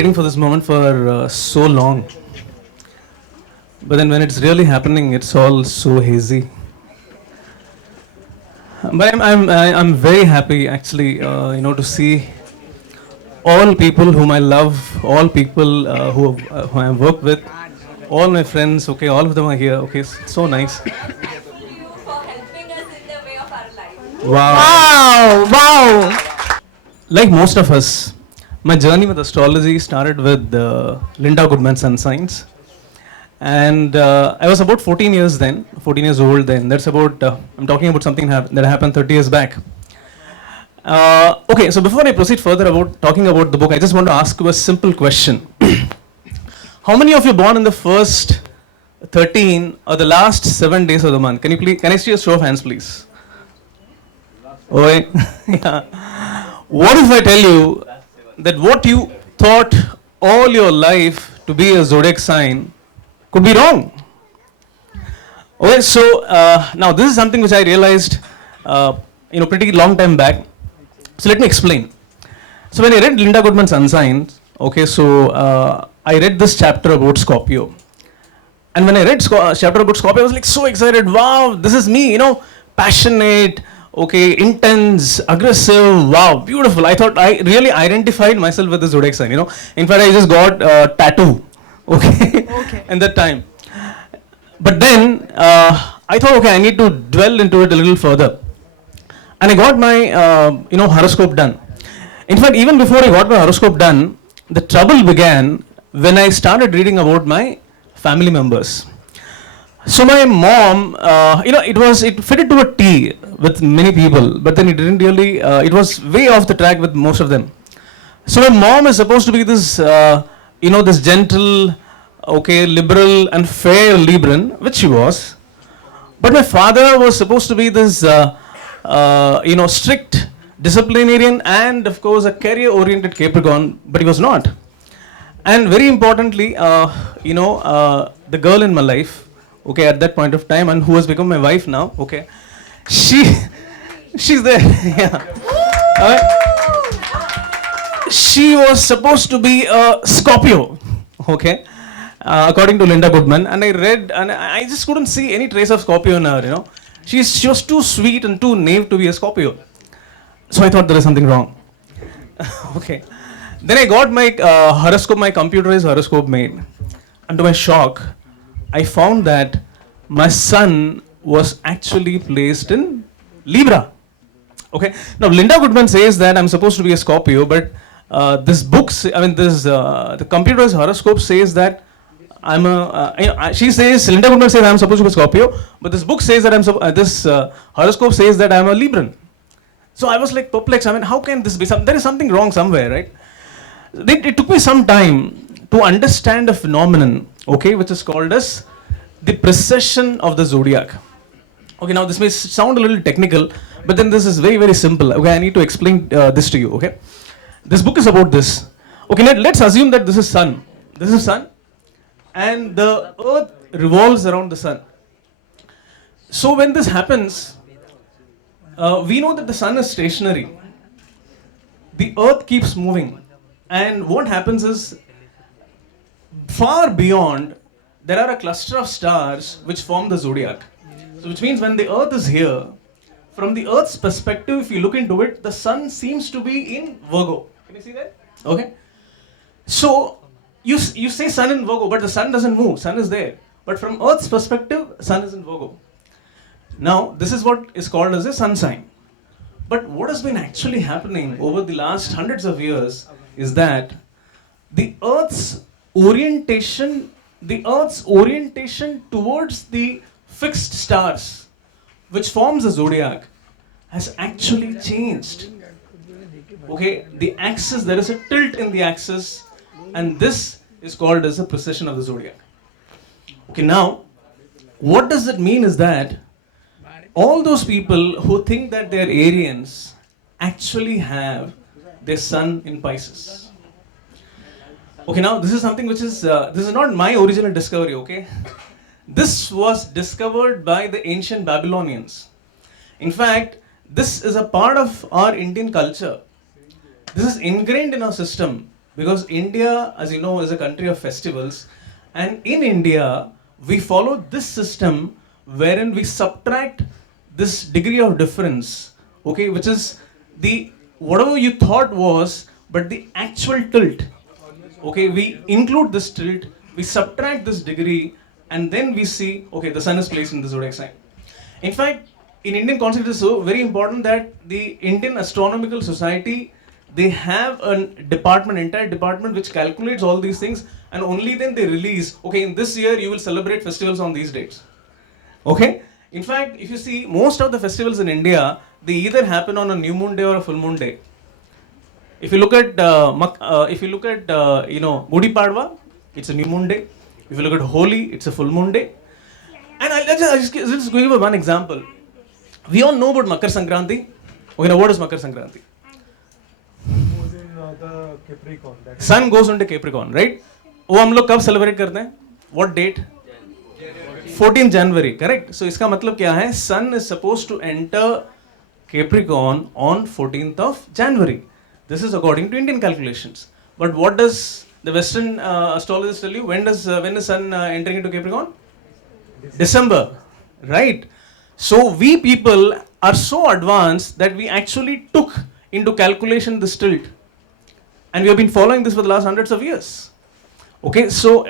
waiting for this moment for so long. But then when it's really happening, it's all so hazy. But I'm very happy actually, to see all people whom I love, all people who I have worked with, all my friends. Okay, all of them are here. Okay, so nice. You for helping us in the way of our life. Wow. Wow. Like most of us, my journey with astrology started with Linda Goodman's Sun Signs. And I was about 14 years then, 14 years old then. That's about, I'm talking about something that happened 30 years back. Okay, so before I proceed further about talking about the book, I just want to ask you a simple question. How many of you born in the first 13 or the last 7 days of the month? Can I see a show of hands, please? Oh, yeah. What if I tell you that what you thought all your life to be a zodiac sign could be wrong? Okay, so now this is something which I realized, pretty long time back. So let me explain. So when I read Linda Goodman's Sun Signs, okay, so I read this chapter about Scorpio. And when I read chapter about Scorpio, I was like so excited. Wow, this is me, passionate, okay, intense, aggressive. Wow, beautiful. I thought I really identified myself with the zodiac sign. In fact, I just got a tattoo. Okay. In that time. But then I thought, okay, I need to dwell into it a little further. And I got my, horoscope done. In fact, even before I got my horoscope done, the trouble began when I started reading about my family members. So my mom, it fitted to a T with many people, but then it didn't really, it was way off the track with most of them. So my mom is supposed to be this, this gentle, okay, liberal and fair Libran, which she was. But my father was supposed to be this, strict disciplinarian and of course a career-oriented Capricorn, but he was not. And very importantly, the girl in my life, okay, at that point of time, and who has become my wife now, okay, she's there. Yeah. She was supposed to be a Scorpio, okay, according to Linda Goodman, and I read, and I just couldn't see any trace of Scorpio in her. She was too sweet and too naive to be a Scorpio. So I thought there is something wrong. Okay. Then I got my horoscope, my computerized horoscope made. And to my shock, I found that my sun was actually placed in Libra. Okay. Now Linda Goodman says that I'm supposed to be a Scorpio, but the computerized horoscope says that I'm Linda Goodman says I'm supposed to be a Scorpio, but this book says that this horoscope says that I'm a Libran. So I was like perplexed. How can this be? There is something wrong somewhere, right? It took me some time to understand a phenomenon, okay, which is called as the precession of the zodiac. Okay, now this may sound a little technical, but then this is very, very simple. Okay, I need to explain this to you, okay? This book is about this. Okay, let's assume that this is sun. This is sun, and the earth revolves around the sun. So when this happens, we know that the sun is stationary. The earth keeps moving. And what happens is, far beyond, there are a cluster of stars which form the zodiac. So which means when the earth is here, from the earth's perspective, if you look into it, the sun seems to be in Virgo. Can you see that? Okay. So you say sun in Virgo, but the sun doesn't move. Sun is there. But from earth's perspective, sun is in Virgo. Now, this is what is called as a sun sign. But what has been actually happening over the last hundreds of years is that the Earth's orientation towards the fixed stars, which forms the zodiac, has actually changed. Okay, the axis, there is a tilt in the axis, and this is called as a precession of the zodiac. Okay, now, what does it mean is that all those people who think that they're Aryans actually have their sun in Pisces. Okay, now this is something which is, this is not my original discovery, okay? This was discovered by the ancient Babylonians. In fact, this is a part of our Indian culture. This is ingrained in our system Because India, as you know, is a country of festivals, and in India, we follow this system wherein we subtract this degree of difference, okay, which is the whatever you thought was, but the actual tilt. Okay, we include this tilt, we subtract this degree, and then we see, okay, the sun is placed in the zodiac sign. In fact, in Indian concept, it is so very important that the Indian Astronomical Society, they have a department, entire department, which calculates all these things, and only then they release, okay, in this year you will celebrate festivals on these dates. Okay? In fact, if you see, most of the festivals in India, they either happen on a new moon day or a full moon day. If you look at Gudi Padwa, it's a new moon day. If you look at Holi, it's a full moon day. And I'll just give you one example. We all know about Makar Sankranti. Okay, now what is Makar Sankranti? Goes in the Capricorn. Sun goes into Capricorn, right? वो हम लोग कब celebrate करते हैं? What date? 14th January, correct? So इसका मतलब क्या है? Sun is supposed to enter Capricorn on 14th of January. This is according to Indian calculations. But what does the Western astrologers tell you? When is Sun entering into Capricorn? December, right? So we people are so advanced that we actually took into calculation this tilt, and we have been following this for the last hundreds of years. Okay, so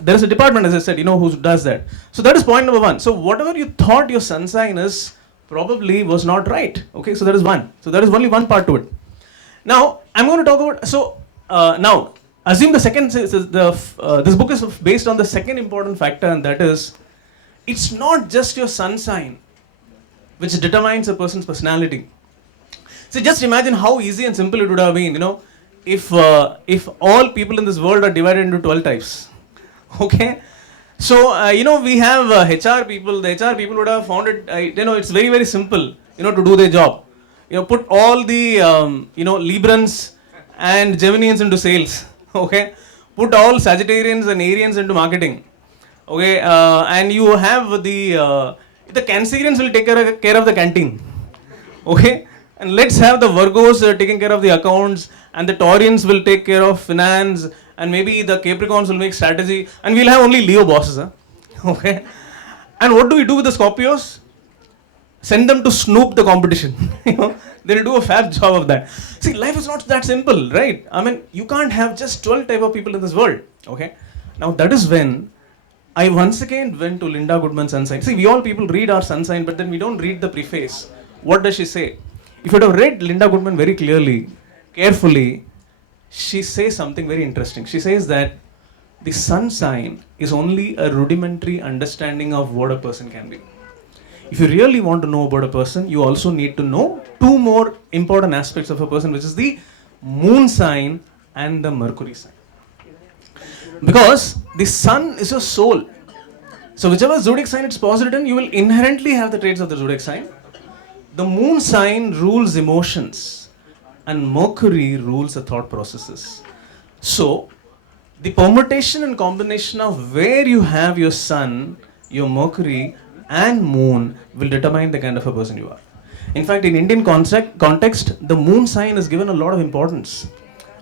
there is a department, as I said, who does that. So that is point number one. So whatever you thought your sun sign is probably was not right. Okay, so that is one. So there is only one part to it. Now I'm going to talk about. Now assume the second. This book is based on the second important factor, and that is, it's not just your sun sign which determines a person's personality. So just imagine how easy and simple it would have been, if all people in this world are divided into 12 types. Okay? So, we have HR people. The HR people would have found it, it's very, very simple, to do their job. Put all the, Librans and Geminians into sales. Okay? Put all Sagittarians and Arians into marketing. Okay? And you have the Cancerians will take care of the canteen. Okay? And let's have the Virgos taking care of the accounts, and the Taurians will take care of finance, and maybe the Capricorns will make strategy, and we'll have only Leo bosses. Okay? And what do we do with the Scorpios? Send them to snoop the competition. They'll do a fab job of that. See, life is not that simple, right? I mean, you can't have just 12 type of people in this world. Okay? Now that is when I once again went to Linda Goodman's sun sign. See, we all people read our sun sign, but then we don't read the preface. What does she say? If you would have read Linda Goodman very clearly, carefully, she says something very interesting. She says that the sun sign is only a rudimentary understanding of what a person can be. If you really want to know about a person, you also need to know two more important aspects of a person, which is the moon sign and the Mercury sign. Because the sun is your soul. So whichever zodiac sign it's posited in, you will inherently have the traits of the zodiac sign. The moon sign rules emotions, and Mercury rules the thought processes. So the permutation and combination of where you have your sun, your Mercury and moon will determine the kind of a person you are. In fact, in Indian context, the moon sign is given a lot of importance.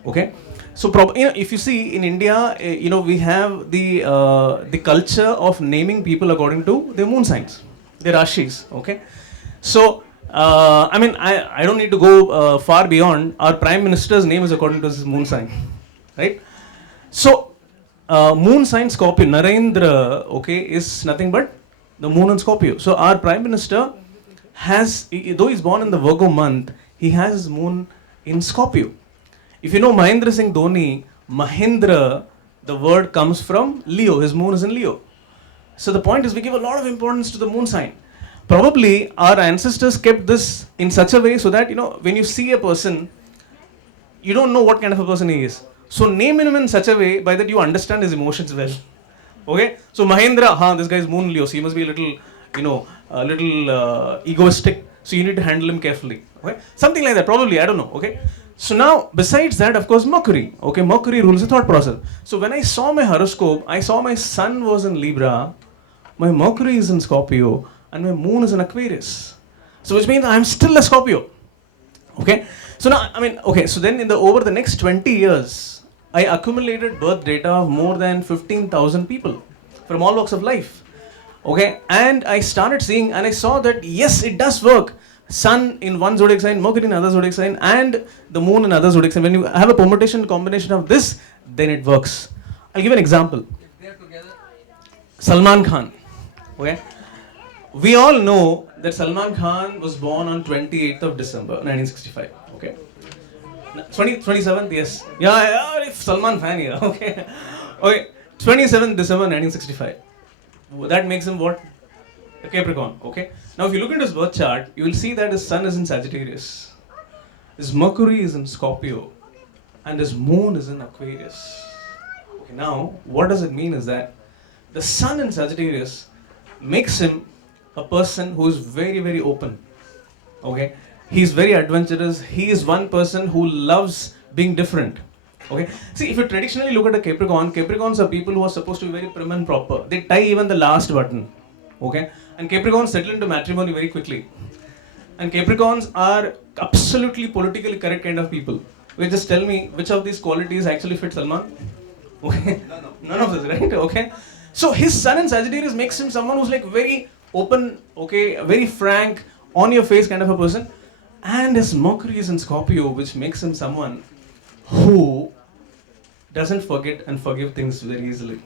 Okay? So, if you see in India, we have the culture of naming people according to their moon signs, their rashis. Okay, so I don't need to go far beyond. Our Prime Minister's name is according to his moon sign, right? So, moon sign Scorpio, Narendra, okay, is nothing but the moon in Scorpio. So, our Prime Minister has, though he's born in the Virgo month, he has his moon in Scorpio. If you know Mahendra Singh Dhoni, Mahendra, the word comes from Leo. His moon is in Leo. So the point is, we give a lot of importance to the moon sign. Probably our ancestors kept this in such a way so that, when you see a person, you don't know what kind of a person he is. So name him in such a way by that you understand his emotions well. Okay? So Mahendra, this guy is moon Leo, so he must be a little egoistic. So you need to handle him carefully. Okay? Something like that, probably, I don't know. Okay? So now, besides that, of course, Mercury. Okay, Mercury rules the thought process. So when I saw my horoscope, I saw my sun was in Libra, my Mercury is in Scorpio, and my moon is in Aquarius. So which means I am still a Scorpio. Okay. So now, so then over the next 20 years, I accumulated birth data of more than 15,000 people from all walks of life. Okay, and I started seeing and I saw that yes, it does work. Sun in one zodiac sign, Mercury in another zodiac sign, and the moon in another zodiac sign. When you have a permutation combination of this, then it works. I'll give an example. Salman Khan. Okay, we all know that Salman Khan was born on 28th of December 1965. Okay, 27th, yes. Yeah, if Salman fan here. Okay, okay, 27th December 1965. That makes him what? A Capricorn. Okay. Now, if you look at his birth chart, you will see that his sun is in Sagittarius, his Mercury is in Scorpio, and his moon is in Aquarius. Okay. Now, what does it mean is that the sun in Sagittarius makes him a person who is very, very open. Okay. He's very adventurous. He is one person who loves being different. Okay. See, if you traditionally look at a Capricorn, Capricorns are people who are supposed to be very prim and proper. They tie even the last button. Okay. And Capricorns settle into matrimony very quickly. And Capricorns are absolutely politically correct kind of people. Okay, just tell me which of these qualities actually fit Salman? Okay. None of this, right? Okay. So his sun in Sagittarius makes him someone who's like very open, okay, very frank, on your face kind of a person. And his Mercury is in Scorpio, which makes him someone who doesn't forget and forgive things very easily.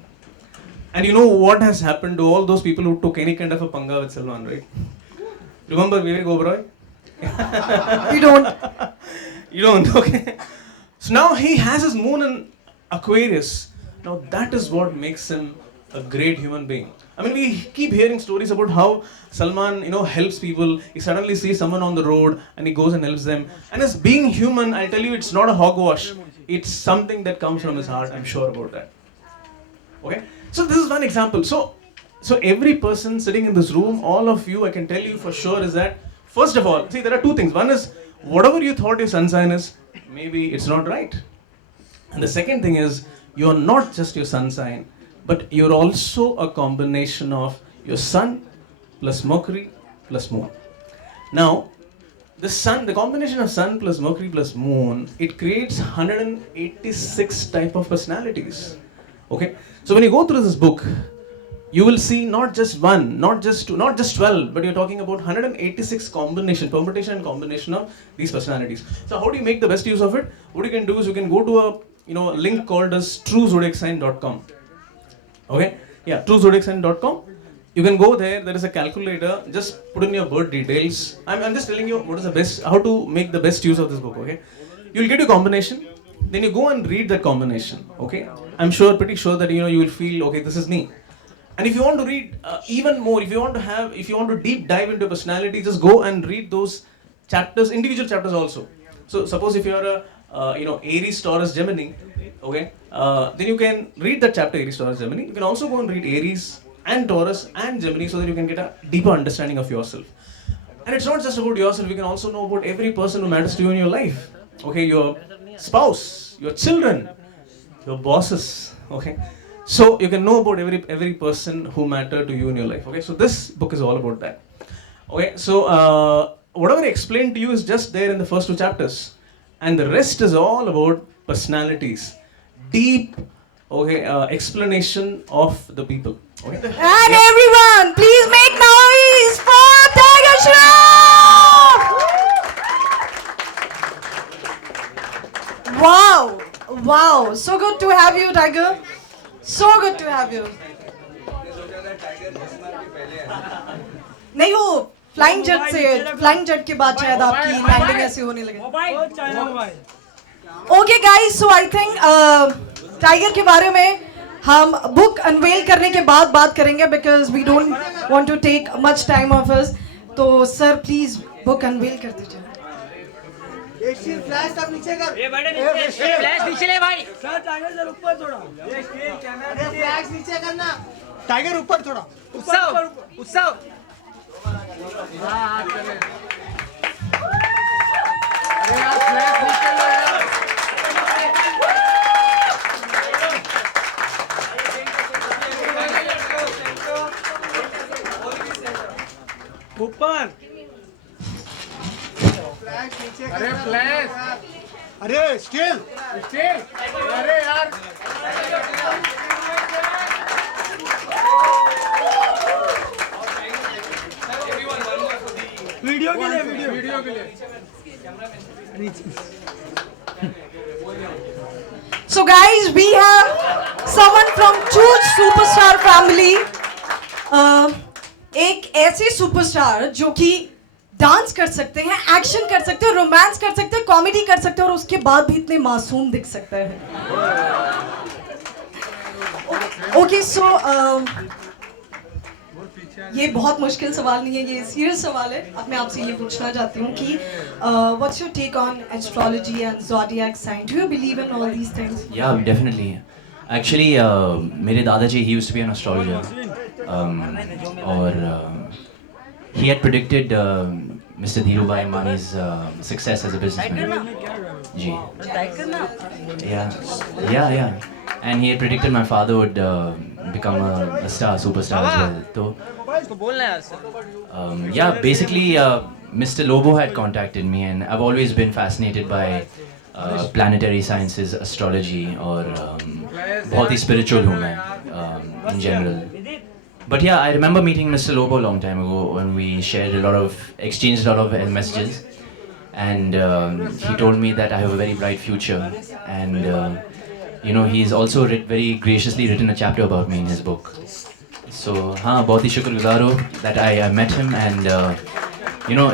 And you know what has happened to all those people who took any kind of a panga with Salman, right? Remember Vivek Oberoi? We don't. You don't, okay. So now he has his moon in Aquarius. Now that is what makes him a great human being. I mean, we keep hearing stories about how Salman, helps people. He suddenly sees someone on the road and he goes and helps them. And as being human, I tell you, it's not a hogwash. It's something that comes from his heart. I'm sure about that. Okay? So this is one example. So every person sitting in this room, all of you, I can tell you for sure is that, first of all, see, there are two things. One is, whatever you thought your sun sign is, maybe it's not right. And the second thing is, you're not just your sun sign, but you're also a combination of your sun plus Mercury plus moon. Now, the combination of sun plus Mercury plus moon, it creates 186 type of personalities. Okay? So when you go through this book, you will see not just one, not just two, not just 12, but you're talking about 186 permutation and combination of these personalities. So how do you make the best use of it? What you can do is you can go to a link called as truezodiacsign.com. Okay? Yeah, truezodiacsign.com. You can go there is a calculator, just put in your birth details. I'm just telling you how to make the best use of this book, okay? You'll get your combination, then you go and read that combination, okay? I'm pretty sure that you will feel, okay, this is me. And if you want to read even more, if you want to deep dive into personality, just go and read those chapters, individual chapters also. So suppose if you are a Aries, Taurus, Gemini, okay, then you can read that chapter Aries, Taurus, Gemini. You can also go and read Aries and Taurus and Gemini so that you can get a deeper understanding of yourself. And it's not just about yourself, you can also know about every person who matters to you in your life. Okay, your spouse, your children, your bosses, okay. So you can know about every person who matter to you in your life. Okay, so this book is all about that. Okay, so whatever I explained to you is just there in the first two chapters, and the rest is all about personalities, deep, explanation of the people. Okay. And everyone, please make noise for Tiger Shroff! Wow, so good to have you, Tiger. So good to have you. नहीं वो flying jet के बाद शायद आपकी landing ऐसी होने लगे. Okay guys, so I think tiger के बारे में हम बुक अनवेल करने के बाद बात करेंगे because we don't want to take much time of us. तो सर प्लीज बुक अनवेल कर दीजिए. एक सीन फ्लैश तक नीचे कर. ये बड़े नीचे फ्लैश नीचे ले भाई. सर टाइगर सर ऊपर थोड़ा. ये कैमरा फ्लैश नीचे करना. टाइगर ऊपर थोड़ा. उत्सव हां चले. अरे यार फ्लैश नीचे लो यार. ऊपर. अरे फ्लैश. अरे स्टिल. अरे यार वीडियो के लिए वीडियो के लिए So guys, we have someone from huge superstar family. एक ऐसे सुपरस्टार जो कि डांस कर सकते हैं, एक्शन कर सकते हैं, रोमांस कर सकते हैं, कॉमेडी कर सकते हैं और उसके बाद भी इतने मासूम दिख सकते हैं. ओके सो ये बहुत मुश्किल सवाल नहीं है, ये सीरियस सवाल है. अब मैं आपसे ये पूछना चाहती हूँ कि what's your take on astrology and zodiac sign? Do you believe in all these things? Yeah, definitely. Actually, मेरे दादाजी he used to be an astrologer, और he had predicted Mr. Dhirubhai Ambani's success as a businessman. Ji. Yeah. And he had predicted my father would become a star, superstar as well. तो इसको बोलना है यार sir. yeah, basically, Mr. Lobo had contacted me, and I've always been fascinated by planetary sciences, astrology, और बहुत ही spiritual हूँ मैं in general. But yeah, I remember meeting Mr. Lobo a long time ago when we exchanged a lot of messages, and he told me that I have a very bright future, and he's also very graciously written a chapter about me in his book. So हाँ, बहुत ही शुक्रगुजार हूँ that I met him, and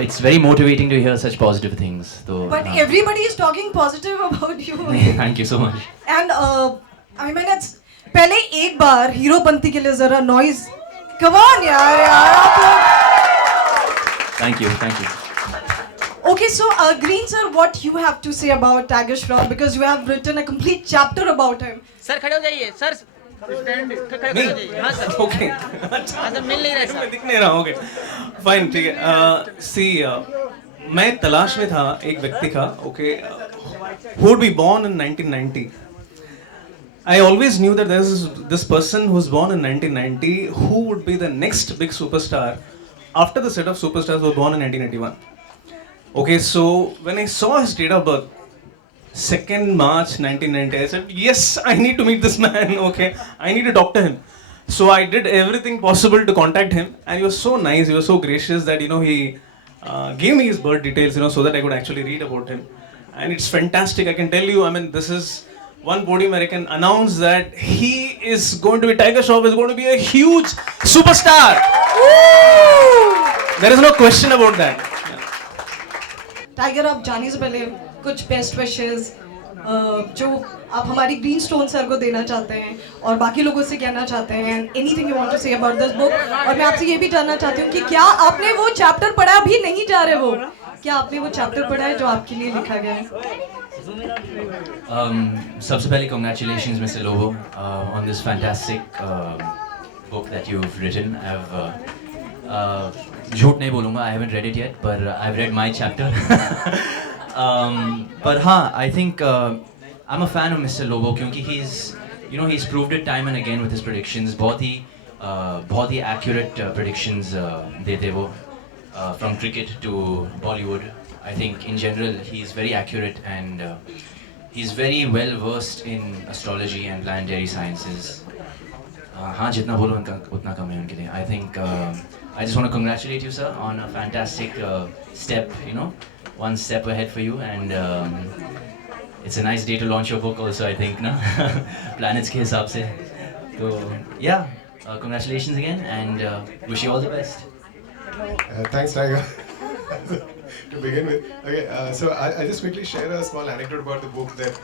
it's very motivating to hear such positive things. So But everybody is talking positive about you. thank you so much. And I mean it's पहले एक बार हीरोपंती के लिए जरा noise. Come on यार आप लोग. Thank you. Okay, so Green sir, what you have to say about Tiger Shroff, because you have written a complete chapter about him. Sir खड़े हो जाइए सर. खड़े हो जाइए. हाँ सर. ओके हाँ सर मिल नहीं रहा मैं सर. दिख नहीं रहा हूँ. ओके फाइन, ठीक है. सी मैं तलाश में था एक व्यक्ति का, okay, who would be born in 1990. I always knew that there is this person who was born in 1990 who would be the next big superstar after the set of superstars who were born in 1981. Okay, so when I saw his date of birth, 2nd March 1990, I said, yes, I need to meet this man, okay, I need to talk to him. So I did everything possible to contact him, and he was so nice, he was so gracious that, he gave me his birth details, so that I could actually read about him. And it's fantastic, I can tell you, I mean, this is one podium where I can announce that he is going to be, Tiger Shroff is going to be a huge superstar. There is no question about that. Tiger, आप जाने से पहले कुछ best wishes जो आप हमारी Greenstone sir को देना चाहते हैं और बाकी लोगों से कहना चाहते हैं, and anything you want to say about this book. और मैं आपसे ये भी जानना चाहती हूँ कि क्या आपने वो चैप्टर पढ़ा? अभी नहीं जा रहे वो, क्या आपने वो चैप्टर पढ़ा है जो आपके लिए लिखा गया है? सबसे पहले congratulations Mr. Lobo on this fantastic book that you've written. झूठ नहीं बोलूँगा, I haven't read it yet, but I've read my chapter. But हाँ, I think I'm a fan of Mr. Lobo क्योंकि he's proved it time and again with his predictions. बहुत ही accurate predictions देते वो, from cricket to Bollywood. I think in general he's very accurate, and he's very well versed in astrology and planetary sciences. हाँ, जितना बोलो उतना कम है उनके लिए. I think I just want to congratulate you, sir, on a fantastic step. One step ahead for you, and it's a nice day to launch your book also, I think, na? Planets ke hisab se. So yeah, congratulations again, and wish you all the best. Thanks, Tiger. To begin with, okay, so I'll just quickly share a small anecdote about the book that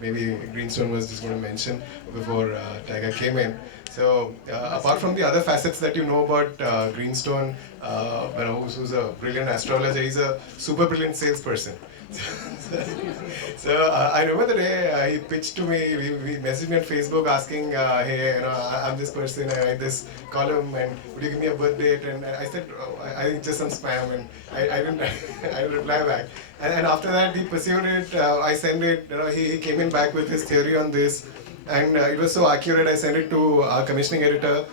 maybe Greenstone was just going to mention before Tiger came in. So apart from the other facets that you know about Greenstone, who's a brilliant astrologer, he's a super brilliant salesperson. So I remember the day he pitched to me, he messaged me on Facebook asking, hey, I'm this person, I write this column, and would you give me a birth date? And I said, I think just some spam, and I didn't reply back. And after that, he pursued it, I sent it, he came in back with his theory on this, and it was so accurate. I sent it to our commissioning editor.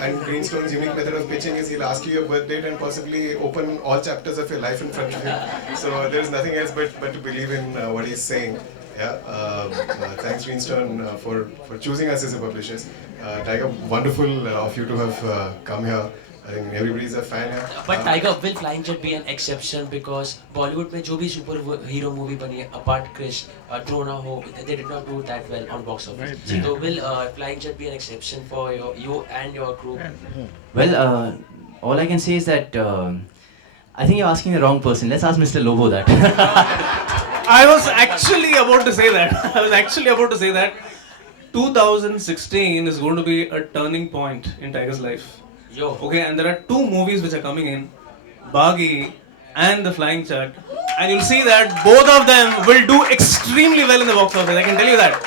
And Greenstone's unique method of pitching is he'll ask you your birth date and possibly open all chapters of your life in front of you. So there's nothing else but to believe in what he's saying. Yeah, thanks Greenstone for choosing us as a publishers. Tiger, wonderful of you to have come here. I think everybody's a fan here. But Tiger, will Flying Jet be an exception because Bollywood में जो भी super hero movie बनी है, apart Krish, Drona हो, they did not do that well on box office. So will Flying Jet be an exception for you and your group? Well, all I can say is that I think you're asking the wrong person. Let's ask Mr. Lobo that. I was actually about to say that. 2016 is going to be a turning point in Tiger's life. Yo. Okay, and there are two movies which are coming in, Baghi and The Flying Jet, and you'll see that both of them will do extremely well in the box office. I can tell you that.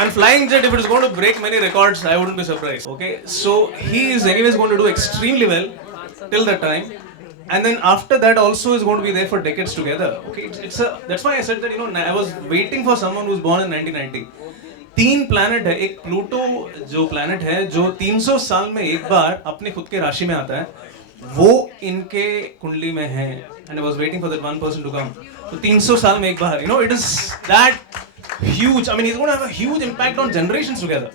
And Flying Jet, if it is going to break many records, I wouldn't be surprised. Okay, so he is anyways going to do extremely well till that time, and then after that also is going to be there for decades together. Okay, that's why I said that I was waiting for someone who's born in 1990. 3 planet है, एक Pluto जो planet है जो 300 साल में एक बार अपने खुद के राशि में आता है, वो इनके कुंडली में है, and I was waiting for that one person to come. तो 300 साल में एक बार, it is that huge. I mean, he's going to have a huge impact on generations together.